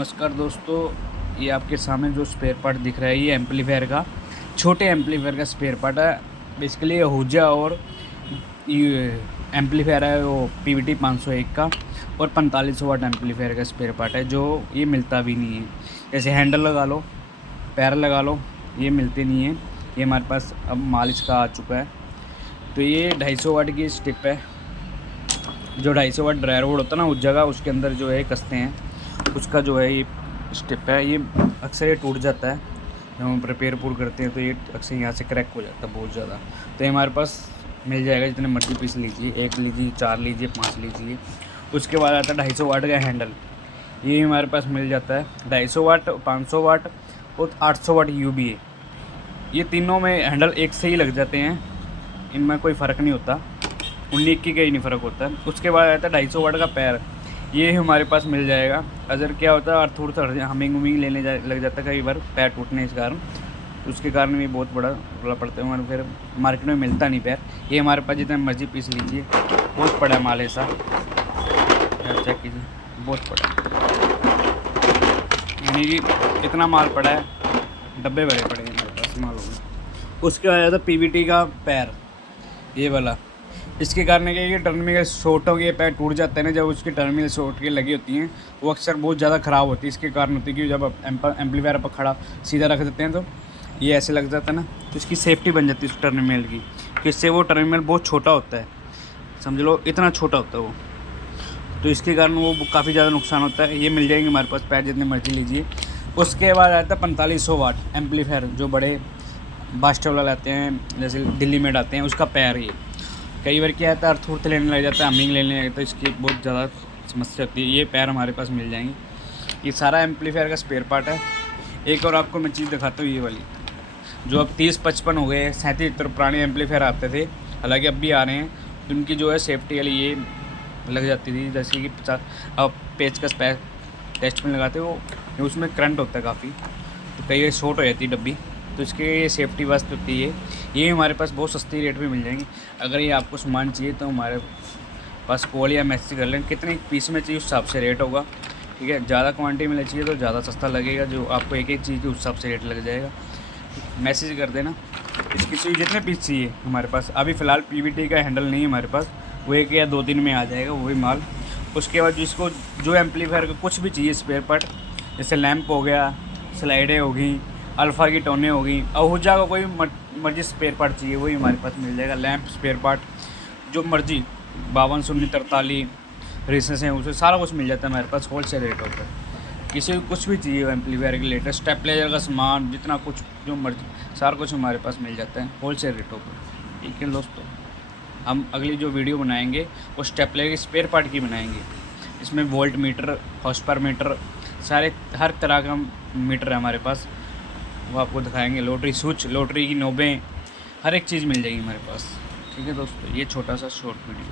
नमस्कार दोस्तों, ये आपके सामने जो स्पेयर पार्ट दिख रहा है ये एम्पलीफायर का, छोटे एम्पलीफायर का स्पेयर पार्ट है। बेसिकली ये आहूजा और ये एम्पलीफायर है वो PVT 501 का, और 4500 वाट एम्पलीफायर का स्पेयर पार्ट है जो ये मिलता भी नहीं है। जैसे हैंडल लगा लो, पैर लगा लो, ये मिलते नहीं है। ये हमारे पास अब माल इसका आ चुका है। तो ये 250 वाट की स्टिप है, जो 250 वाट ड्रायर बोर्ड होता है ना उस जगह उसके अंदर जो है कसते हैं, उसका जो है ये स्टिप है। ये अक्सर ये टूट जाता है जब हम रिपेयर पूर करते हैं, तो ये अक्सर यहाँ से क्रैक हो जाता है बहुत ज़्यादा। तो ये हमारे पास मिल जाएगा, जितने मर्जी पीस लीजिए, 1 लीजिए, 4 लीजिए, 5 लीजिए। उसके बाद आता है 250 वाट का हैंडल, ये हमारे पास मिल जाता है। 250 वाट, 500 वाट और 800 वाट UBA, ये तीनों में हैंडल एक से ही लग जाते हैं, इनमें कोई फ़र्क नहीं होता, 19 का ही नहीं फ़र्क होता है। उसके बाद आता है 250 वाट का पैर, ये हमारे पास मिल जाएगा। अगर क्या होता है अर्थ हमिंग उमिंग लेने लग जाता है कई बार पैर टूटने के कारण, तो उसके कारण भी बहुत बड़ा रोला पड़ता है हमारे, फिर मार्केट में मिलता नहीं पैर। ये हमारे पास जितना मर्जी पीस लीजिए, बहुत बड़ा माल है ऐसा, चेक कीजिए, बहुत बड़ा, यानी कि इतना माल पड़ा है, डब्बे भरे पड़े हैं हमारे पास मालों में। उसके बाद आता है PVT का पैर, ये वाला। इसके कारण क्या है कि टर्मिनल शॉर्ट हो गया, पैर टूट जाता है ना, जब उसकी टर्मिनल शॉर्ट की लगी होती हैं वो अक्सर बहुत ज़्यादा ख़राब होती है। इसके कारण होती है कि जब एम्पलीफायर पर खड़ा सीधा रख देते हैं तो ये ऐसे लग जाता है ना, तो इसकी सेफ्टी बन जाती है उस टर्मिनल की, कि इससे वो टर्मिनल बहुत छोटा होता है, समझ लो इतना छोटा होता है वो, तो इसके कारण वो काफ़ी ज़्यादा नुकसान होता है। ये मिल जाएंगे हमारे पास पैर, जितने मर्जी लीजिए। उसके बाद आता है 4500 वाट एम्पलीफायर, जो बड़े बास्टर वाला लाते हैं, जैसे दिल्ली में आते हैं, उसका पैर। ये कई बार क्या आता है अर्थ लेने लग जाता है, हमिंग लेने लग जाता है, इसकी बहुत ज़्यादा समस्या होती है। ये पैर हमारे पास मिल जाएंगे। ये सारा एम्पलीफायर का स्पेयर पार्ट है। एक और आपको मैं चीज़ दिखाता हूँ, ये वाली जो अब 30-55 हो गए, 37 पुराने एम्पलीफायर आते थे, हालांकि अब भी आ रहे हैं, तो उनकी जो है सेफ्टी वाली ये लग जाती थी, जैसे कि 50 अब पेचकस पैर टेस्ट में लगाते हो, उसमें करंट होता है काफ़ी, तो कई बार शॉर्ट हो जाती है डब्बी, तो इसके ये सेफ्टी वास्ते होती है। ये हमारे पास बहुत सस्ती रेट में मिल जाएंगी। अगर ये आपको सामान चाहिए तो हमारे पास कॉल या मैसेज कर लें, कितने पीस में चाहिए उस हिसाब से रेट होगा, ठीक है। ज़्यादा क्वांटिटी में चाहिए तो ज़्यादा सस्ता लगेगा, जो आपको एक एक चीज़ के उस हिसाब से रेट लग जाएगा। मैसेज कर देना। इसकी चाहिए जितने पीस चाहिए हमारे पास। अभी फ़िलहाल PVT का हैंडल नहीं है हमारे पास, वो 1 या 2 दिन में आ जाएगा वही माल। उसके बाद जिसको जो एम्पलीफायर का कुछ भी चाहिए स्पेयर पार्ट, जैसे लैंप हो गया, स्लाइडें होगी, अल्फ़ा की टोनें होगी, आहूजा का कोई मर्जी स्पेयर पार्ट चाहिए वही हमारे पास मिल जाएगा। लैंप स्पेयर पार्ट जो मर्जी, 52, 19, 43 रेसेस हैं, उसे सारा कुछ मिल जाता है हमारे पास, होल सेल रेट होता है। किसी को कुछ भी चाहिए एम्पलीफायर के लेटेस्ट स्टेबलाइजर का सामान, जितना कुछ जो मर्जी सारा कुछ हमारे पास मिल जाता है होल सेल रेटों पर, ठीक है दोस्तों। हम अगली जो वीडियो बनाएंगे वो स्टेबलाइजर के स्पेयर पार्ट की बनाएंगे। इसमें volt meter, horse power meter, सारे हर तरह का मीटर है हमारे पास, वो आपको दिखाएंगे। लोटरी स्विच, लोटरी की नोबें, हर एक चीज़ मिल जाएगी हमारे पास, ठीक है दोस्तों। ये छोटा सा शॉर्ट वीडियो।